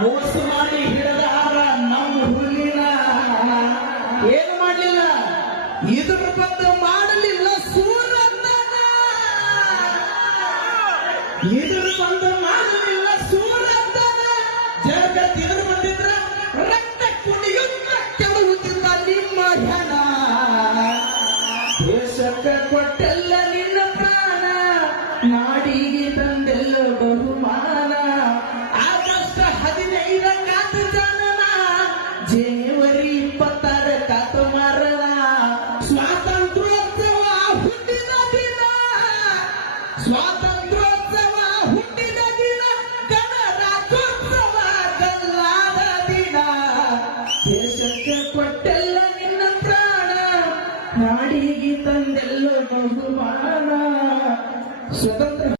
ಮೋಸ ಮಾಡಿ ಹಿಡಿದಾರ ನಮ್ಮ ಹುಲ್ಲಿನ ಏನು ಮಾಡಲಿಲ್ಲ, ಇದ್ರ ಬಂದು ಮಾಡಲಿಲ್ಲ ಸೂರನ್ನ, ಇದ್ರ ಬಂದು ಮಾಡಲಿಲ್ಲ ಸೂರನ್ನ. ಜಗತ್ತಿನ ಬಂದಿದ್ರ ರಕ್ತ ಕುಡಿಯುತ್ತ ಕೆಡುವುದಿಲ್ಲ ನಿಮ್ಮ ಹೆಣ. ದೇಶಕ್ಕೆ ಕೊಟ್ಟೆಲ್ಲ ನಿನ್ನ ಪ್ರಾಣ, ನಾಡಿಗೆ ತಂದೆಲ್ಲ ಬಹುಮಾನ. ಆಗಸ್ಟ್ 15 ಕಾತ ಜನನ, ಜನವರಿ 26 ಕಾತ ಮರಣ. ಸ್ವಾತಂತ್ರ್ಯೋತ್ಸವ ಹುಟ್ಟಿದ ದಿನ, ಸ್ವಾತಂತ್ರ್ಯೋತ್ಸವ ಹುಟ್ಟಿದ ದಿನ, ಗಣರಾಜ್ಯೋತ್ಸವ ಗಲ್ಲಾದ ದಿನ. ದೇಶಕ್ಕೆ ಕೊಟ್ಟೆಲ್ಲ ನಿನ್ನ ಪ್ರಾಣ, ನಾಡಿಗೆ ತಂದೆಲ್ಲ ಬಹುಮಾನ. ಸ್ವತಂತ್ರ